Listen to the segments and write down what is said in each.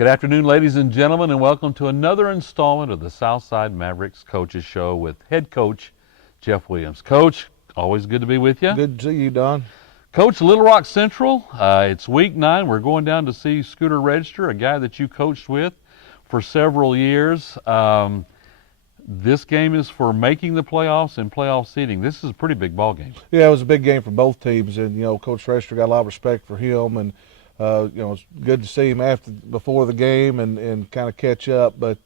Good afternoon, ladies and gentlemen, and welcome to another installment of the Southside Mavericks Coaches Show with head coach Jeff Williams. Coach, always good to be with you. Good to see you, Don. Coach, Little Rock Central, it's week 9. We're going down to see Scooter Register, a guy that you coached with for several years. This game is for making the playoffs and playoff seeding. This is a pretty big ball game. Yeah, it was a big game for both teams, and Coach Register got a lot of respect for him, and it's good to see him before the game and kind of catch up. But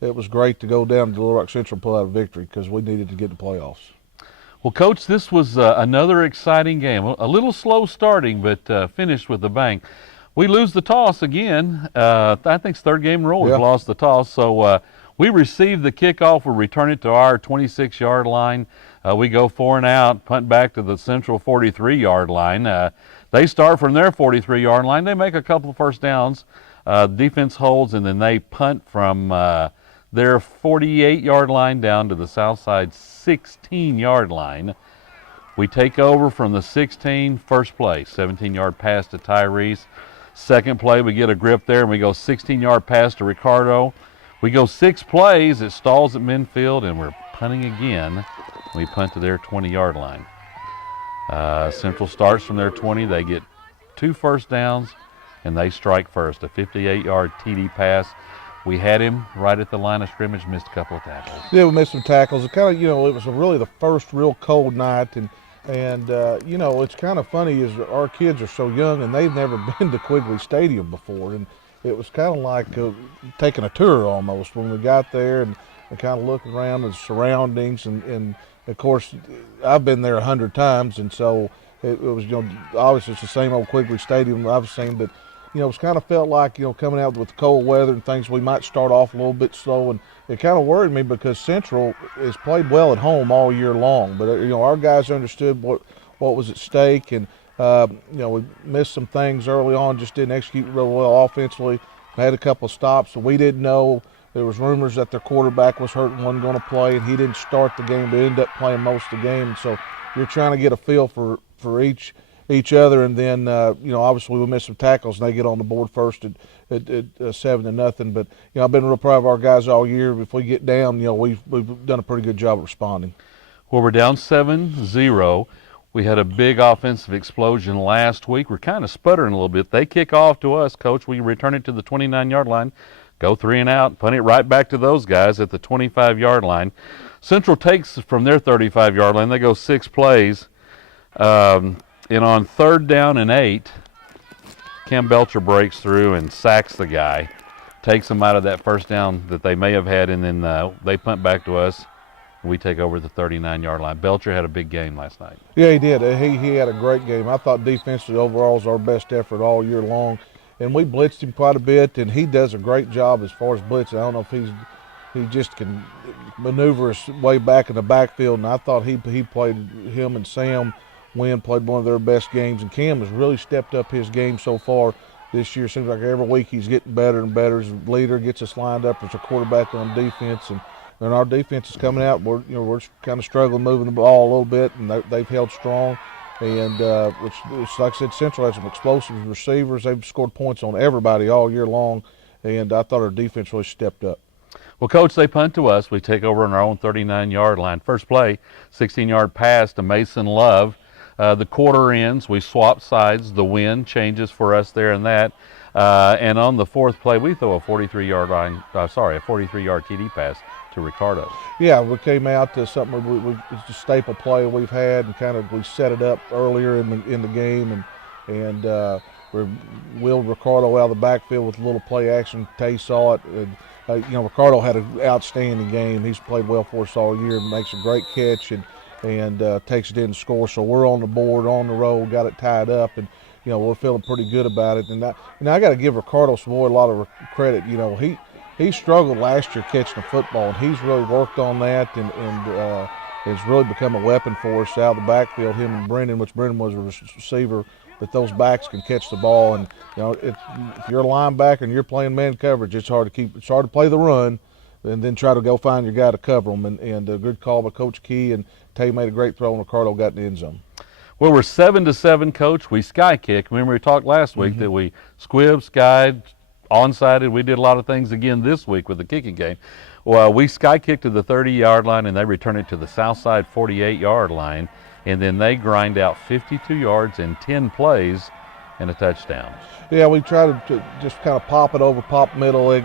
it was great to go down to Little Rock Central and pull out a victory because we needed to get the playoffs. Well, Coach, this was another exciting game. A little slow starting, but finished with a bang. We lose the toss again. I think it's third game in a row we've lost the toss. So we receive the kickoff. We return it to our 26-yard line. We go 4 and out, punt back to the Central 43-yard line. They start from their 43-yard line. They make a couple of first downs. Defense holds, and then they punt from their 48-yard line down to the Southside 16-yard line. We take over from the 16, first play, 17-yard pass to Tyrese. Second play, we get a grip there, and we go 16-yard pass to Ricardo. We go 6 plays, it stalls at midfield, and we're punting again. We punt to their 20-yard line. Central starts from their 20. They get 2 first downs, and they strike first. A 58-yard TD pass. We had him right at the line of scrimmage, missed a couple of tackles. Yeah, we missed some tackles. It kind of, it was really the first real cold night, and it's kind of funny is our kids are so young, and they've never been to Quigley Stadium before, and it was kind of like taking a tour almost when we got there and kind of looking around the surroundings, and of course, I've been there 100 times, and so it was, obviously it's the same old Quigley Stadium I've seen, but it's kind of felt like, coming out with the cold weather and things, we might start off a little bit slow, and it kind of worried me because Central has played well at home all year long, but our guys understood what was at stake, and we missed some things early on, just didn't execute real well offensively. Had a couple of stops, and we didn't know. There was rumors that their quarterback was hurt and wasn't going to play, and he didn't start the game, but ended up playing most of the game. And so you're trying to get a feel for each other, and then obviously we missed some tackles, and they get on the board first at 7-0. But I've been real proud of our guys all year. If we get down, we've done a pretty good job of responding. Well, we're down 7-0. We had a big offensive explosion last week. We're kind of sputtering a little bit. They kick off to us, Coach. We return it to the 29-yard line, go 3 and out, punt it right back to those guys at the 25-yard line. Central takes from their 35-yard line. They go 6 plays. And on 3rd down and 8, Cam Belcher breaks through and sacks the guy, takes them out of that first down that they may have had, and then they punt back to us. We take over the 39-yard line. Belcher had a big game last night. Yeah, he did. He had a great game. I thought defensively overall was our best effort all year long, and we blitzed him quite a bit, and he does a great job as far as blitzing. I don't know if he just can maneuver his way back in the backfield, and I thought him and Sam Wynn played one of their best games, and Cam has really stepped up his game so far this year. Seems like every week he's getting better and better. His leader gets us lined up as a quarterback on defense, and our defense is coming out. We're kind of struggling moving the ball a little bit, and they've held strong. And which, like I said, Central has some explosive receivers. They've scored points on everybody all year long, and I thought our defense really stepped up. Well, Coach, they punt to us. We take over on our own 39-yard line. First play, 16-yard pass to Mason Love. The quarter ends. We swap sides. The wind changes for us there and that. And on the 4th play, we throw a 43-yard TD pass to Ricardo. Yeah, we came out to something it's a staple play we've had, and we set it up earlier in the game, and we wheeled Ricardo out of the backfield with a little play action. Tay saw it. And, Ricardo had an outstanding game. He's played well for us all year and makes a great catch and takes it in to score. So we're on the board, on the road, got it tied up, and we're feeling pretty good about it. And I got to give Ricardo Savoy a lot of credit. He struggled last year catching the football, and he's really worked on that, and has really become a weapon for us out of the backfield. Him and Brendan, which Brendan was a receiver, that those backs can catch the ball. And if you're a linebacker and you're playing man coverage, it's hard to play the run, and then try to go find your guy to cover them. And a good call by Coach Key, and Tay made a great throw, and Ricardo got in the end zone. Well, we're 7-7, Coach. We sky kick. Remember we talked last week that we squib, skied, onsided. We did a lot of things again this week with the kicking game. Well, we sky kicked to the 30-yard line, and they return it to the Southside 48-yard line, and then they grind out 52 yards in 10 plays and a touchdown. Yeah, we tried to just kind of pop it over, pop middle. We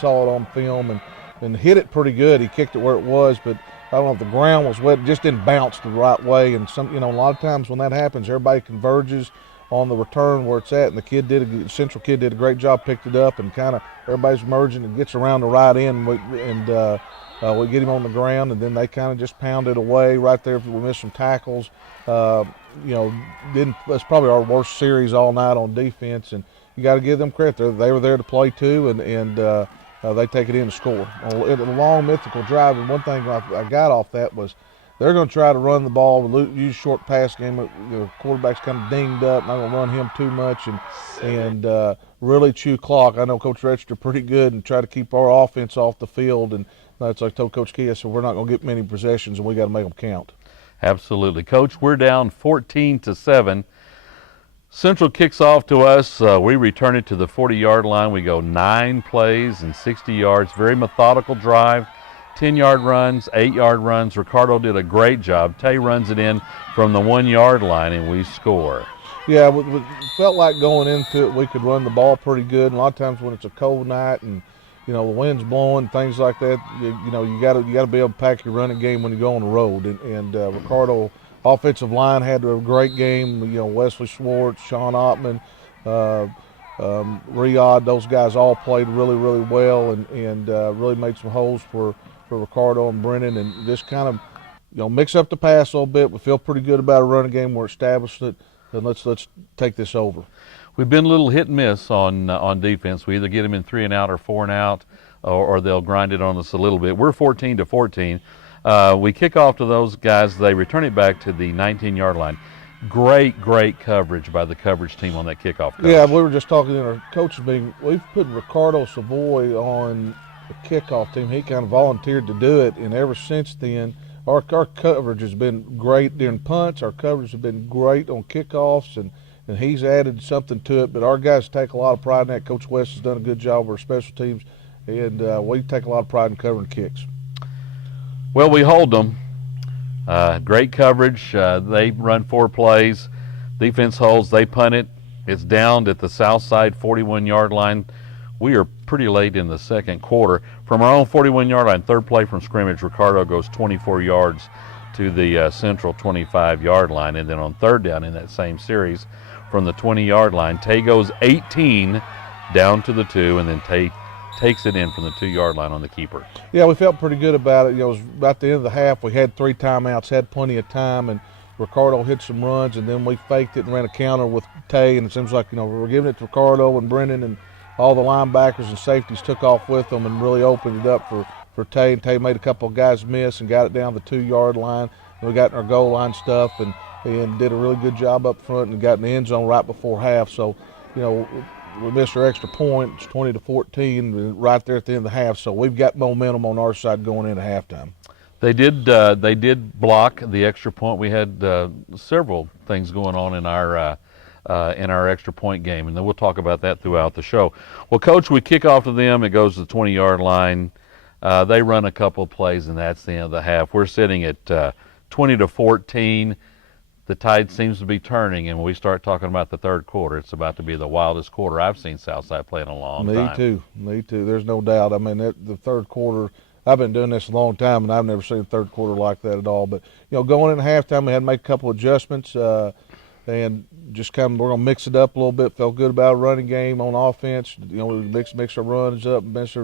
saw it on film and hit it pretty good. He kicked it where it was, but I don't know if the ground was wet. It just didn't bounce the right way. And a lot of times when that happens, everybody converges on the return where it's at. And the Central kid did a great job, picked it up, and kind of everybody's merging and gets around the right end. We get him on the ground, and then they kind of just pound it away right there. We missed some tackles. That's probably our worst series all night on defense, and you got to give them credit. They were there to play too, and they take it in to score. A long mythical drive, and one thing I got off that was they're going to try to run the ball, use short pass game. The quarterback's kind of dinged up, not going to run him too much, and really chew clock. I know Coach Retcher pretty good and try to keep our offense off the field, and that's like I told Coach Key, I said, we're not going to get many possessions, and we got to make them count. Absolutely. Coach, we're down 14-7. Central kicks off to us. We return it to the 40-yard line. We go 9 plays and 60 yards. Very methodical drive. 10-yard runs, 8-yard runs. Ricardo did a great job. Tay runs it in from the 1-yard line, and we score. Yeah, we felt like going into it we could run the ball pretty good. And a lot of times when it's a cold night and the wind's blowing, things like that, you got to be able to pack your running game when you go on the road. And Ricardo, offensive line, had a great game. Wesley Schwartz, Sean Ottman, Riyadh, those guys all played really, really well and really made some holes for Ricardo and Brennan, and just kind of mix up the pass a little bit. We feel pretty good about a running game. We're established it, and let's take this over. We've been a little hit and miss on defense. We either get them in 3 and out or 4 and out, or they'll grind it on us a little bit. We're 14-14. We kick off to those guys. They return it back to the 19-yard line. Great coverage by the coverage team on that kickoff. Coach. Yeah, we were just talking in our coaches meeting. We've put Ricardo Savoy on the kickoff team. He kind of volunteered to do it, and ever since then, our coverage has been great during punts. Our coverage has been great on kickoffs, and he's added something to it. But our guys take a lot of pride in that. Coach West has done a good job with our special teams, and we take a lot of pride in covering kicks. Well, we hold them. Great coverage. They run 4 plays. Defense holds. They punt it. It's down at the Southside 41-yard line. We are pretty late in the second quarter. From our own 41-yard line, third play from scrimmage, Ricardo goes 24 yards to the Central 25-yard line. And then on third down in that same series from the 20-yard line, Tay goes 18 down to the 2, and then Tay takes it in from the 2-yard line on the keeper. Yeah, we felt pretty good about it. It was about the end of the half. We had 3 timeouts, had plenty of time, and Ricardo hit some runs, and then we faked it and ran a counter with Tay, and it seems like we were giving it to Ricardo and Brennan, and all the linebackers and safeties took off with them and really opened it up for Tay, and Tay made a couple of guys miss and got it down the 2-yard line. And we got in our goal line stuff and did a really good job up front and got in the end zone right before half. So, we missed our extra point. It's 20-14 right there at the end of the half. So we've got momentum on our side going into halftime. They did block the extra point. We had several things going on in our extra point game, and then we'll talk about that throughout the show. Well, Coach, we kick off to them. It goes to the 20-yard line. They run a couple of plays, and that's the end of the half. We're sitting at 20-14. The tide seems to be turning, and when we start talking about the third quarter, it's about to be the wildest quarter I've seen Southside play in a long time. Me too. There's no doubt. I mean, the third quarter, I've been doing this a long time, and I've never seen a third quarter like that at all. But, going into halftime, we had to make a couple adjustments, and just we're going to mix it up a little bit. Felt good about a running game on offense. We mix our runs up, mix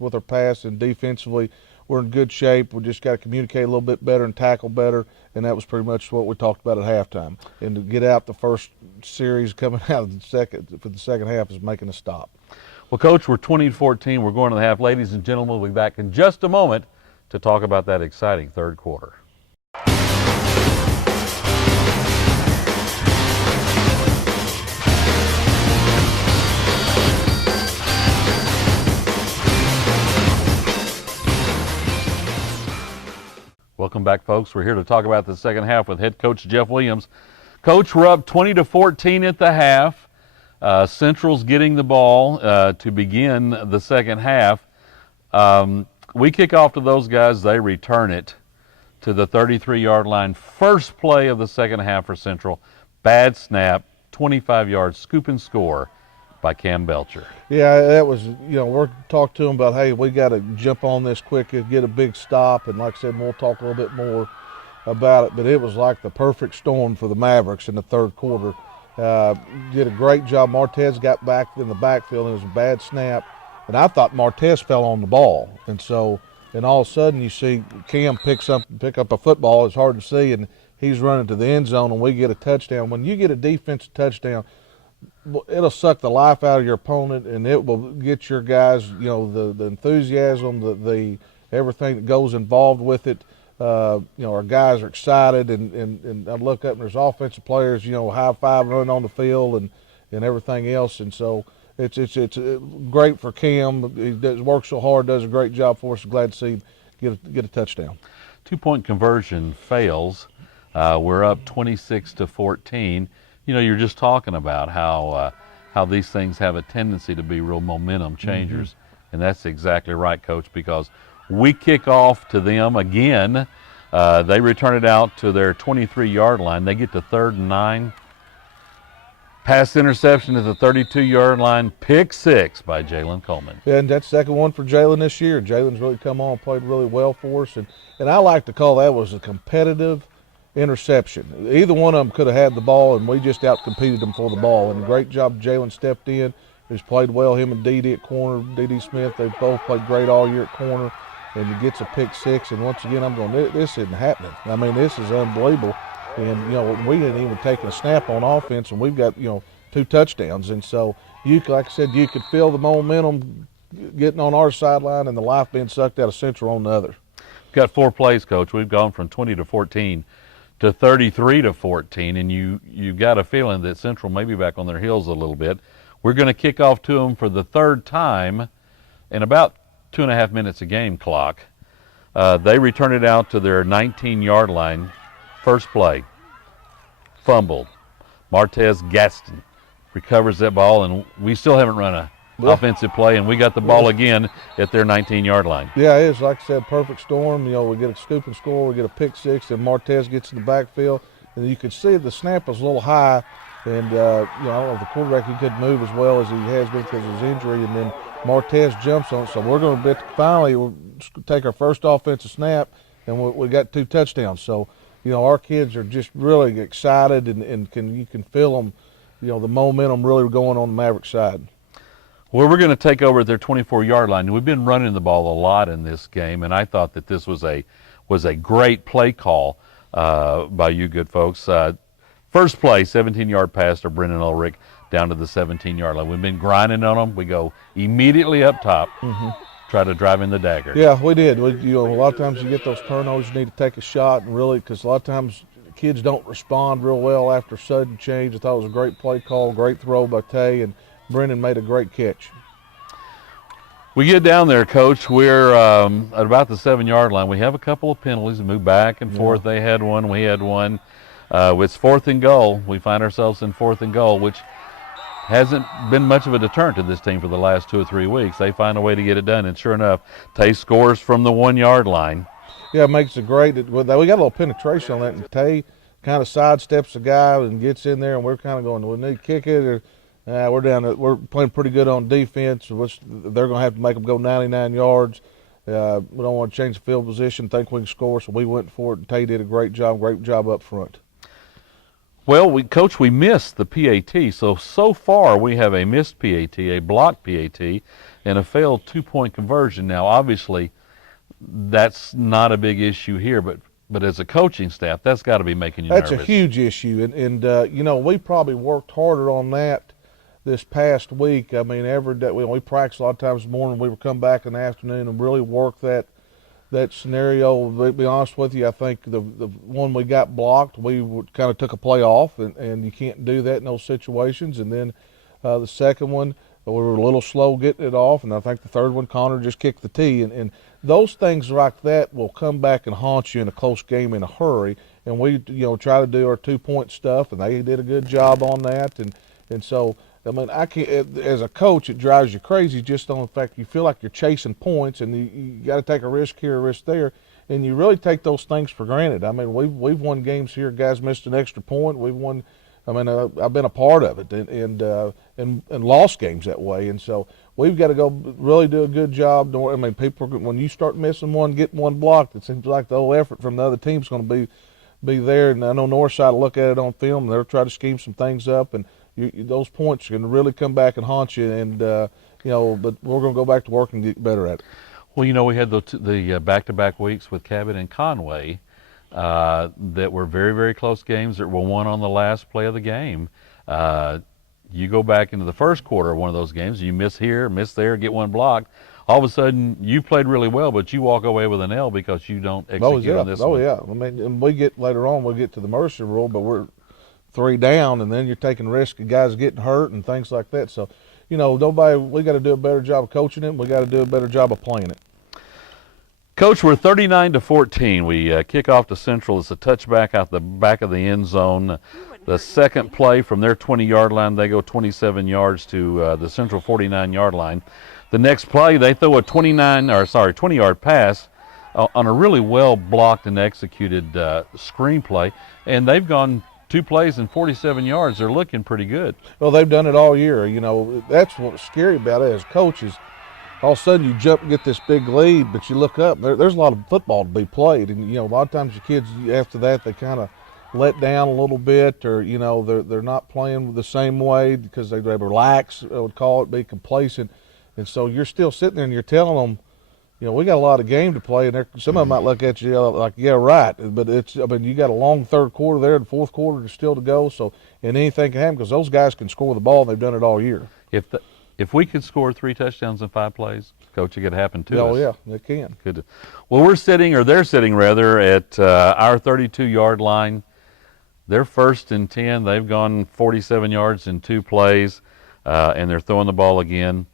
with our pass, and defensively, we're in good shape. We just got to communicate a little bit better and tackle better, and that was pretty much what we talked about at halftime. And to get out the first series coming out of the second half is making a stop. Well, Coach, we're 20-14. We're going to the half. Ladies and gentlemen, we'll be back in just a moment to talk about that exciting third quarter. Welcome back, folks. We're here to talk about the second half with head coach Jeff Williams. Coach, we're up 20-14 at the half. Central's getting the ball to begin the second half. We kick off to those guys. They return it to the 33-yard line. First play of the second half for Central. Bad snap, 25 yards, scoop and score by Cam Belcher. Yeah, that was, we're talking to him about, hey, we got to jump on this quick and get a big stop. And like I said, we'll talk a little bit more about it. But it was like the perfect storm for the Mavericks in the third quarter. Did a great job. Martez got back in the backfield. It was a bad snap. And I thought Martez fell on the ball. And so, and all of a sudden you see Cam pick up a football. It's hard to see, and he's running to the end zone, and we get a touchdown. When you get a defensive touchdown, it'll suck the life out of your opponent, and it will get your guys, the enthusiasm, the everything that goes involved with it. Our guys are excited, and I look up and there's offensive players, high five running on the field and everything else. And so it's great for Cam. He works so hard, does a great job for us. Glad to see him get a touchdown. 2-point conversion fails. We're up 26-14. You're just talking about how these things have a tendency to be real momentum changers, and that's exactly right, Coach, because we kick off to them again. They return it out to their 23-yard line. They get to 3rd and 9. Pass interception at the 32-yard line. Pick 6 by Jalen Coleman. Yeah, and that's the second one for Jalen this year. Jalen's really come on, played really well for us, and I like to call that was a competitive interception. Either one of them could have had the ball, and we just out-competed them for the ball. And a great job. Jalen stepped in. He's played well. Him and D.D. at corner, D.D. Smith, they've both played great all year at corner. And he gets a pick 6. And once again, I'm going, this isn't happening. I mean, this is unbelievable. And, we didn't even take a snap on offense, and we've got, 2 touchdowns. And so, like I said, you could feel the momentum getting on our sideline and the life being sucked out of Central on the other. We've got 4 plays, Coach. We've gone from 20-14 to 33-14, and you got a feeling that Central may be back on their heels a little bit. We're going to kick off to them for the 3rd time in about 2.5 minutes a game clock. They return it out to their 19-yard line. First play, fumbled. Martez Gaston recovers that ball, and we still haven't run a offensive play, and we got the ball again at their 19-yard line. Yeah, it is, like I said, perfect storm. We get a scoop and score, we get a pick 6, and Martez gets in the backfield. And you could see the snap was a little high, and, I don't know if the quarterback, he couldn't move as well as he has been because of his injury, and then Martez jumps on it. So we're going to finally take our first offensive snap, and we got 2 touchdowns. So, our kids are just really excited, and you can feel them, the momentum really going on the Maverick side. Well, we're going to take over at their 24-yard line. We've been running the ball a lot in this game, and I thought that this was a great play call by you good folks. First play, 17-yard pass to Brennan Ulrich down to the 17-yard line. We've been grinding on them. We go immediately up top, try to drive in the dagger. Yeah, we did. A lot of times you get those turnovers, you need to take a shot, and really, because a lot of times kids don't respond real well after sudden change. I thought it was a great play call, great throw by Tay, and Brennan made a great catch. We get down there, Coach. We're at about the 7-yard line. We have a couple of penalties and move back and forth. They had one. We had one. It's 4th and goal. We find ourselves in 4th and goal, which hasn't been much of a deterrent to this team for the last 2 or 3 weeks. They find a way to get it done, and sure enough, Tay scores from the 1-yard line. Yeah, it makes it great. We got a little penetration on that, and Tay kind of sidesteps the guy and gets in there, and we're kind of going, we need to kick it, or we're playing pretty good on defense, which they're going to have to make them go 99 yards. We don't want to change the field position, think we can score, so we went for it, and Tay did a great job up front. Well, Coach, we missed the PAT. So far we have a missed PAT, a blocked PAT, and a failed 2-point conversion. Now, obviously, that's not a big issue here, but as a coaching staff, that's got to be making you nervous. That's a huge issue, and we probably worked harder on that this past week. I mean, every day we practice a lot of times in the morning. We would come back in the afternoon and really work that scenario. To be honest with you, I think the one we got blocked, we kind of took a play off, and you can't do that in those situations. And then the second one, we were a little slow getting it off, and I think the third one, Connor just kicked the tee. And those things like that will come back and haunt you in a close game in a hurry. And we, try to do our 2-point stuff, and they did a good job on that. And so I mean, I can't. As a coach, it drives you crazy just on the fact you feel like you're chasing points, and you got to take a risk here, a risk there, and you really take those things for granted. I mean, we've won games here. Guys missed an extra point. We've won. I mean, I've been a part of it, and lost games that way, and so we've got to go really do a good job. I mean, people, when you start missing one, getting one blocked, it seems like the whole effort from the other team's going to be there. And I know Northside will look at it on film, and they'll try to scheme some things up, and those points are going to really come back and haunt you. And but we're going to go back to work and get better at it. Well, we had the back-to-back weeks with Cabot and Conway that were very, very close games that were won on the last play of the game. You go back into the first quarter of one of those games, you miss here, miss there, get one blocked. All of a sudden, you played really well, but you walk away with an L because you don't execute on this one. Oh, yeah. I mean, and we'll get to the Mercer rule, but we're 3 down, and then you're taking risk of guys getting hurt and things like that. So, we got to do a better job of coaching it. We got to do a better job of playing it. Coach, we're 39-14. We kick off to Central. It's a touchback out the back of the end zone. The second play from their 20-yard line, they go 27 yards to the Central 49-yard line. The next play, they throw a 20-yard pass on a really well blocked and executed screenplay, and they've gone 2 plays and 47 yards. They're looking pretty good. Well, they've done it all year. That's what's scary about it as coaches. All of a sudden you jump and get this big lead, but you look up, there's a lot of football to be played. And, a lot of times your kids, after that, they kind of let down a little bit, or, they're not playing the same way because they relax, I would call it, be complacent. And so you're still sitting there and you're telling them, we got a lot of game to play, and some of them might look at you like, yeah, right. But you got a long third quarter there, and fourth quarter is still to go. So, and anything can happen because those guys can score the ball, and they've done it all year. If we could score 3 touchdowns in 5 plays, Coach, it could happen to us. Oh, yeah, they can. Good. Well, they're sitting at our 32-yard line. They're 1st and 10. They've gone 47 yards in 2 plays, and they're throwing the ball again.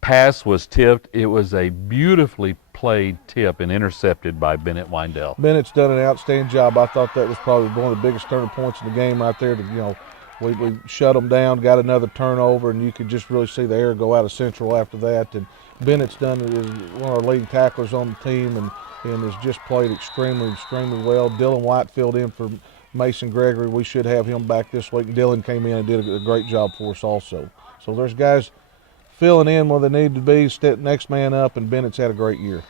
Pass was tipped. It was a beautifully played tip and intercepted by Bennett Windell. Bennett's done an outstanding job. I thought that was probably one of the biggest turning points in the game right there. We shut them down, got another turnover, and you could just really see the air go out of Central after that. And Bennett's done it as one of our leading tacklers on the team, and has just played extremely, extremely well. Dylan White filled in for Mason Gregory. We should have him back this week. Dylan came in and did a great job for us also. So there's guys filling in where they need to be, step next man up, and Bennett's had a great year.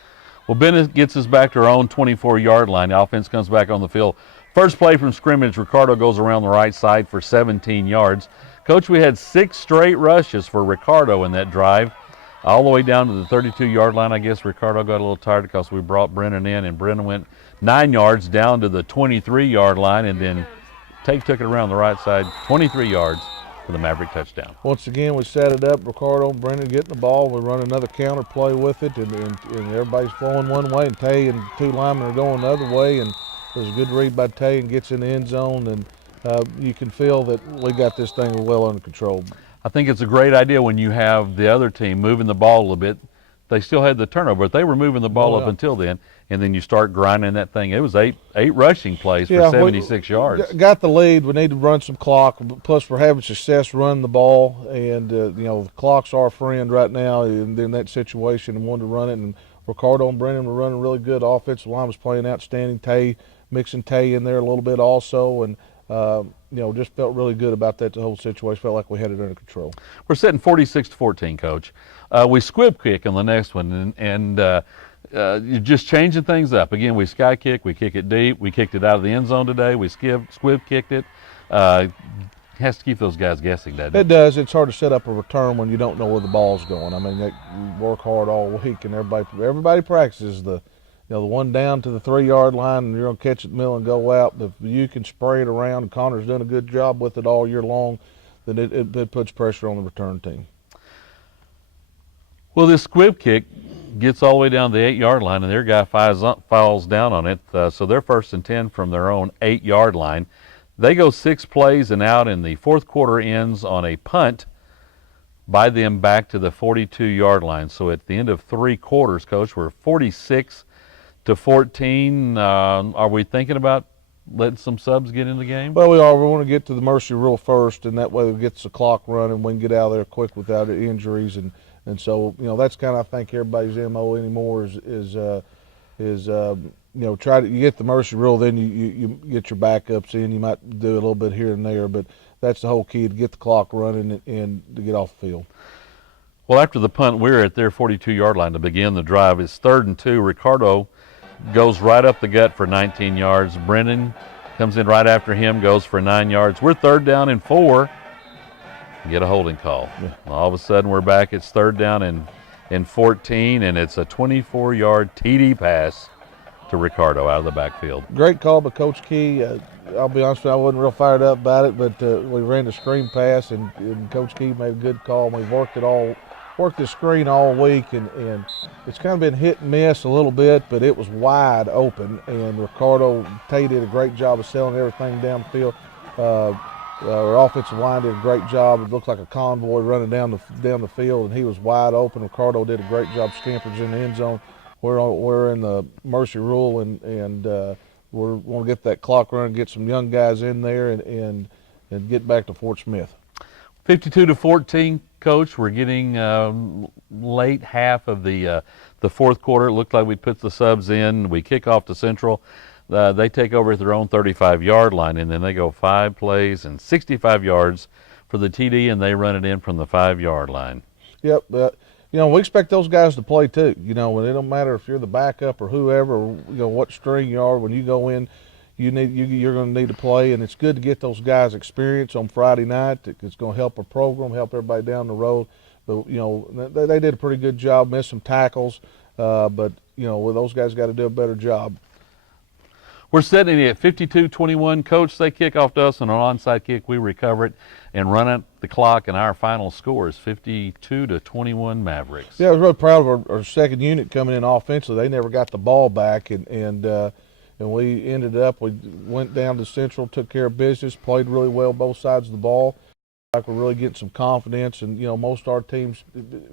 Well, Bennett gets us back to our own 24-yard line. The offense comes back on the field. First play from scrimmage, Ricardo goes around the right side for 17 yards. Coach, we had 6 straight rushes for Ricardo in that drive, all the way down to the 32-yard line. I guess Ricardo got a little tired because we brought Brennan in, and Brennan went 9 yards down to the 23-yard line, and then took it around the right side, 23 yards for the Maverick touchdown. Once again, we set it up. Ricardo, Brennan getting the ball. We run another counter play with it, and everybody's flowing one way, and Tay and 2 linemen are going the other way, and there's a good read by Tay and gets in the end zone, and you can feel that we got this thing well under control. I think it's a great idea when you have the other team moving the ball a little bit. They still had the turnover, but they were moving the ball up until then, and then you start grinding that thing. It was eight rushing plays for 76 yards. Got the lead. We need to run some clock. Plus, we're having success running the ball, and the clock's our friend right now. And in that situation, and wanted to run it. And Ricardo and Brennan were running really good. Offensive line was playing outstanding. Tay mixing Tay in there a little bit also, and just felt really good about that. The whole situation felt like we had it under control. We're sitting 46-14, Coach. We squib kick on the next one, and you're just changing things up. Again, we sky kick, we kick it deep, we kicked it out of the end zone today, we squib kicked it. Has to keep those guys guessing, doesn't it? It does. It's hard to set up a return when you don't know where the ball's going. I mean, you work hard all week, and everybody practices the one down to the 3-yard line, and you're going to catch it in the middle and go out. But if you can spray it around, and Connor's done a good job with it all year long, then it puts pressure on the return team. Well, this squib kick gets all the way down the 8-yard line, and their guy falls down on it. So they're 1st and 10 from their own 8-yard line. They go 6 plays and out, and the fourth quarter ends on a punt by them back to the 42-yard line. So at the end of 3 quarters, Coach, we're 46-14. Are we thinking about letting some subs get in the game? Well, we are. We want to get to the mercy rule first, and that way it gets the clock running. We can get out of there quick without injuries, and so that's kind of, I think, everybody's MO anymore is try to, you get the mercy rule, then you get your backups in. You might do a little bit here and there, but that's the whole key, to get the clock running and to get off the field. Well, after the punt, we're at their 42-yard line to begin the drive. It's 3rd and 2. Ricardo goes right up the gut for 19 yards. Brennan comes in right after him, goes for 9 yards. We're 3rd down and 4. Get a holding call. Yeah. All of a sudden, we're back. It's 3rd down and 14, and it's a 24-yard TD pass to Ricardo out of the backfield. Great call by Coach Key. I'll be honest with you, I wasn't real fired up about it, but we ran the screen pass, and Coach Key made a good call. And we've worked the screen all week, and it's kind of been hit and miss a little bit, but it was wide open, and Ricardo Tay did a great job of selling everything downfield. Our offensive line did a great job. It looked like a convoy running down the field, and he was wide open. Ricardo did a great job. Scampers in the end zone. We're in the mercy rule, and we want to get that clock running, get some young guys in there, and get back to Fort Smith. 52-14, Coach. We're getting late half of the fourth quarter. It looked like we put the subs in. We kick off to Central. They take over at their own 35-yard line, and then they go 5 plays and 65 yards for the TD, and they run it in from the 5-yard line. Yep. We expect those guys to play too. It don't matter if you're the backup or whoever, or, what string you are. When you go in, you're going to need to play, and it's good to get those guys experience on Friday night. It's going to help our program, help everybody down the road. But they did a pretty good job, missed some tackles, but those guys got to do a better job. We're sitting at 52-21. Coach, they kick off to us on an onside kick. We recover it and run out the clock, and our final score is 52-21 Mavericks. Yeah, I was really proud of our second unit coming in offensively. They never got the ball back, and we ended up, we went down to Central, took care of business, played really well both sides of the ball. Like we're really getting some confidence, and most of our teams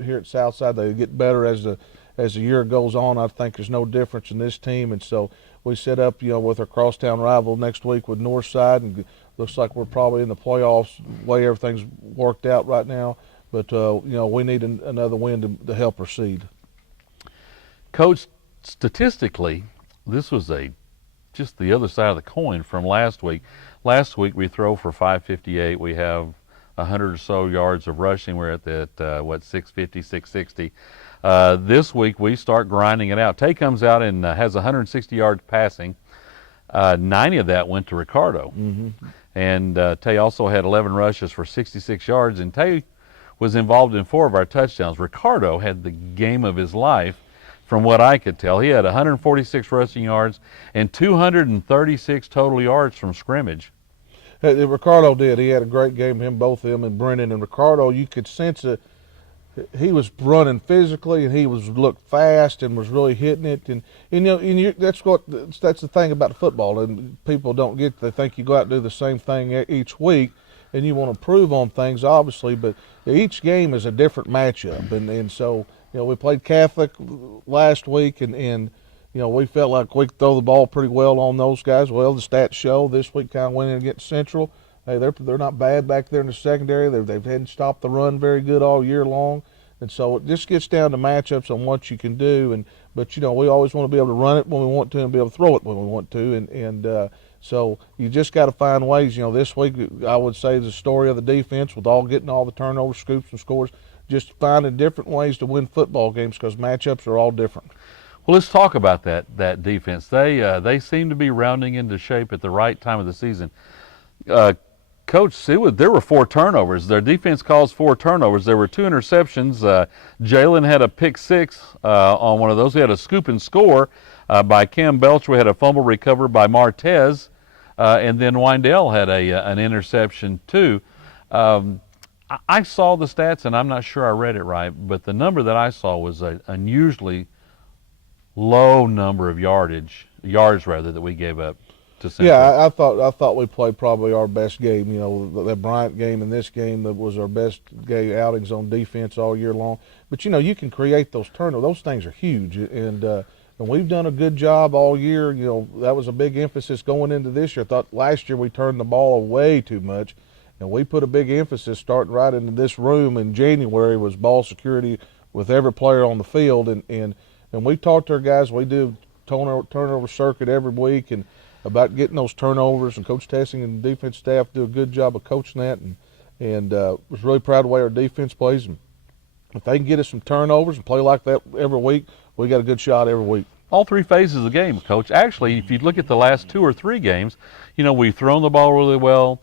here at Southside, they get better as the year goes on. I think there's no difference in this team, and so we set up, with our crosstown rival next week with Northside, and looks like we're probably in the playoffs the way everything's worked out right now. But we need another win to help our seed. Coach, statistically, this was just the other side of the coin from last week. Last week we throw for 558. We have 100 or so yards of rushing. We're at that 650, 660. This week we start grinding it out. Tay comes out and has 160 yards passing. 90 of that went to Ricardo. Mm-hmm. And Tay also had 11 rushes for 66 yards, and Tay was involved in 4 of our touchdowns. Ricardo had the game of his life from what I could tell. He had 146 rushing yards and 236 total yards from scrimmage. Ricardo did. He had a great game, both him and Brennan. And Ricardo, you could sense it. He was running physically, and he looked fast and was really hitting it. And that's the thing about football. And people don't get. They think you go out and do the same thing each week, and you want to improve on things, obviously. But each game is a different matchup, and so we played Catholic last week, and we felt like we could throw the ball pretty well on those guys. Well, the stats show this week kind of went in against Central. Hey, they're not bad back there in the secondary. They hadn't stopped the run very good all year long, and so it just gets down to matchups on what you can do. But we always want to be able to run it when we want to and be able to throw it when we want to, and so you just got to find ways. This week I would say the story of the defense with getting all the turnovers, scoops, and scores, just finding different ways to win football games because matchups are all different. Well, let's talk about that defense. They seem to be rounding into shape at the right time of the season. Coach, there were 4 turnovers. Their defense caused 4 turnovers. There were 2 interceptions. Jalen had a pick 6 on one of those. We had a scoop and score by Cam Belch. We had a fumble recovered by Martez, and then Windell had an interception too. I saw the stats, and I'm not sure I read it right, but the number that I saw was an unusually low number of yards that we gave up to Central. Yeah, I thought we played probably our best game. That Bryant game and this game that was our best game outings on defense all year long. But you can create those turnovers. Those things are huge, and we've done a good job all year. You know, that was a big emphasis going into this year. I thought last year we turned the ball away too much, and we put a big emphasis starting right into this room in January was ball security with every player on the field, and we talked to our guys. We do turnover circuit every week and about getting those turnovers, and Coach Tessing and the defense staff do a good job of coaching that, and was really proud of the way our defense plays. And if they can get us some turnovers and play like that every week, we got a good shot every week. All three phases of the game, Coach. Actually, if you look at the last 2 or 3 games, you know, we've thrown the ball really well.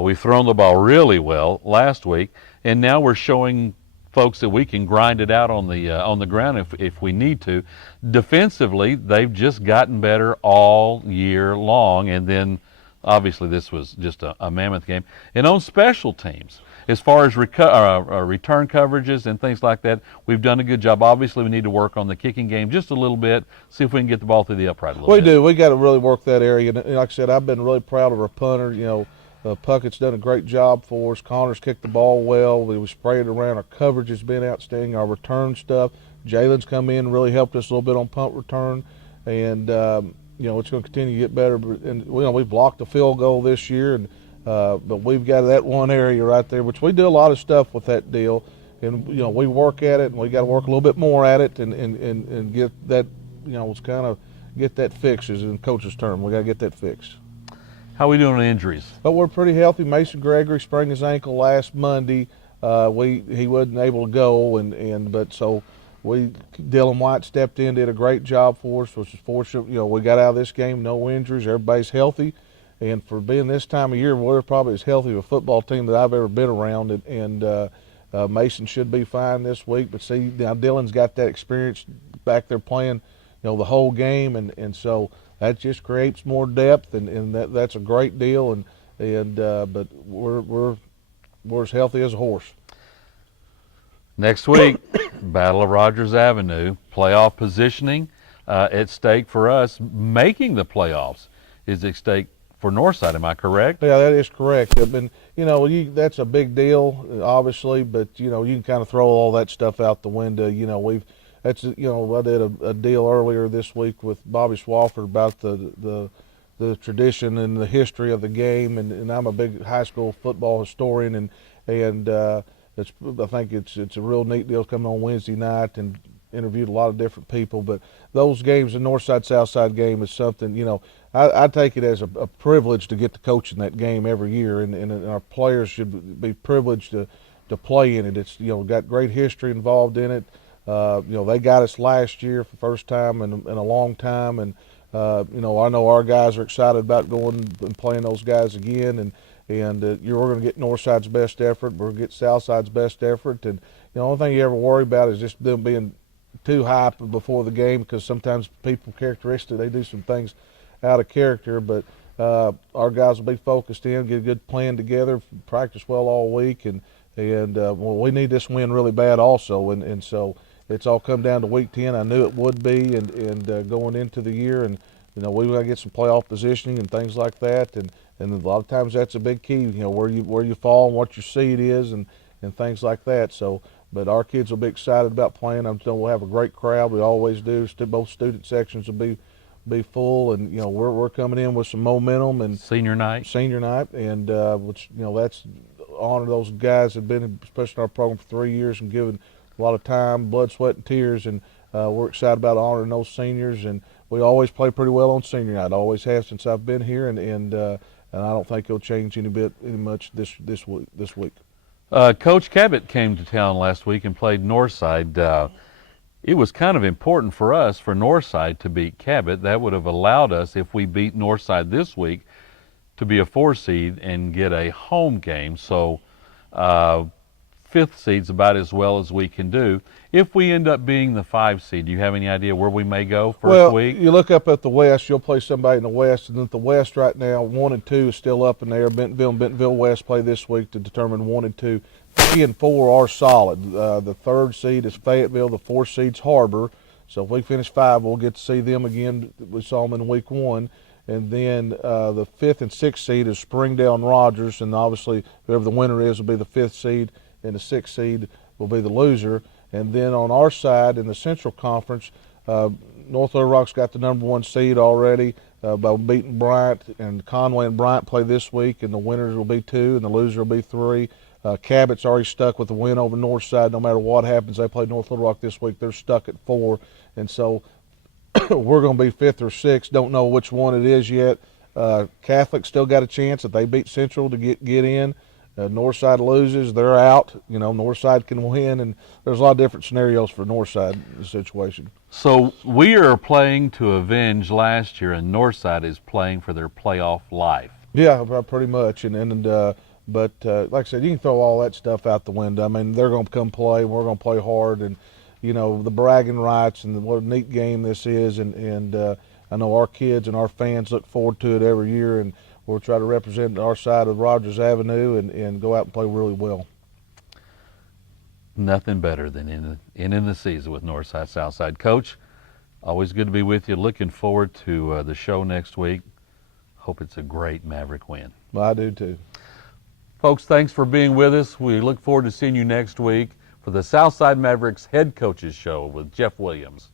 We've thrown the ball really well last week, and now we're showing folks that we can grind it out on the ground if we need to. Defensively, they've just gotten better all year long, and then obviously this was just a mammoth game. And on special teams, as far as return coverages and things like that, we've done a good job. Obviously, we need to work on the kicking game just a little bit, see if we can get the ball through the upright a little bit. We do. We got to really work that area. And like I said, I've been really proud of our punter. You know, Puckett's done a great job for us. Connor's kicked the ball well. We sprayed it around. Our coverage has been outstanding. Our return stuff. Jalen's come in and really helped us a little bit on punt return. And, you know, it's going to continue to get better. And, you know, we blocked a field goal this year, and but we've got that one area right there, which we do a lot of stuff with that deal. And, you know, we work at it, and we got to work a little bit more at it and get that, you know, it's kind of get that fixed, is in coach's term. We got to get that fixed. How are we doing on injuries? But we're pretty healthy. Mason Gregory sprained his ankle last Monday. He wasn't able to go, but so Dylan White stepped in, did a great job for us, which is fortunate. You know, we got out of this game, no injuries, everybody's healthy. And for being this time of year, we're probably as healthy of a football team that I've ever been around. And Mason should be fine this week. But see, now Dylan's got that experience back there playing, you know, the whole game, and so that just creates more depth, and that's a great deal. But we're as healthy as a horse. Next week, Battle of Rogers Avenue, playoff positioning at stake for us. Making the playoffs is at stake for Northside. Am I correct? Yeah, that is correct. I mean, you know, that's a big deal, obviously, but you know, you can kind of throw all that stuff out the window. You know, I did a deal earlier this week with Bobby Swafford about the tradition and the history of the game, and I'm a big high school football historian, and I think it's a real neat deal coming on Wednesday night, and interviewed a lot of different people. But those games, the Northside Southside game, is something, you know, I take it as a privilege to get to coach in that game every year, and our players should be privileged to play in it. It's, you know, got great history involved in it. You know, they got us last year for the first time in a long time, and you know, I know our guys are excited about going and playing those guys again, and we're going to get Northside's best effort, we're going to get Southside's best effort, and the only thing you ever worry about is just them being too hype before the game, because sometimes people characteristically, they do some things out of character, but our guys will be focused in, get a good plan together, practice well all week, and well, we need this win really bad also, and so it's all come down to week 10. I knew it would be, and going into the year, and you know, we got to get some playoff positioning and things like that, and a lot of times that's a big key, you know, where you fall and what your seed is, and things like that. So, but our kids will be excited about playing. I'm sure we'll have a great crowd. We always do. Both student sections will be full, and you know, we're coming in with some momentum, and senior night, and which, you know, that's honor those guys that have been, especially in our program, for 3 years and given a lot of time, blood, sweat, and tears, and we're excited about honoring those seniors. And we always play pretty well on senior night. Always have since I've been here, and I don't think it'll change any much this week. Coach Cabot came to town last week and played Northside. It was kind of important for us, for Northside, to beat Cabot. That would have allowed us, if we beat Northside this week, to be a 4 seed and get a home game. So 5th seed's about as well as we can do. If we end up being the 5 seed, do you have any idea where we may go first week? Well, you look up at the West, you'll play somebody in the West, and at the West right now, 1 and 2 is still up in there. Bentonville West play this week to determine 1 and 2. 3 and 4 are solid. The 3rd seed is Fayetteville, the 4th seed's Harbor. So if we finish 5, we'll get to see them again. We saw them in week 1. And then the 5th and 6th seed is Springdale and Rogers, and obviously whoever the winner is will be the 5th seed, and the 6th seed will be the loser. And then on our side in the Central Conference, North Little Rock's got the #1 seed already by beating Bryant, and Conway and Bryant play this week, and the winners will be 2 and the loser will be 3. Cabot's already stuck with the win over Northside. No matter what happens, they play North Little Rock this week. They're stuck at 4, and so we're going to be 5th or 6th. Don't know which one it is yet. Catholic still got a chance if they beat Central to get in. Northside loses, they're out. You know, Northside can win, and there's a lot of different scenarios for Northside in the situation. So we are playing to avenge last year, and Northside is playing for their playoff life. Yeah, pretty much. But like I said, you can throw all that stuff out the window. I mean, they're going to come play, and we're going to play hard, and you know, the bragging rights and what a neat game this is, and I know our kids and our fans look forward to it every year, and we'll try to represent our side of Rogers Avenue and go out and play really well. Nothing better than ending the season with Northside Southside. Coach, always good to be with you. Looking forward to the show next week. Hope it's a great Maverick win. Well, I do too. Folks, thanks for being with us. We look forward to seeing you next week for the Southside Mavericks Head Coaches Show with Jeff Williams.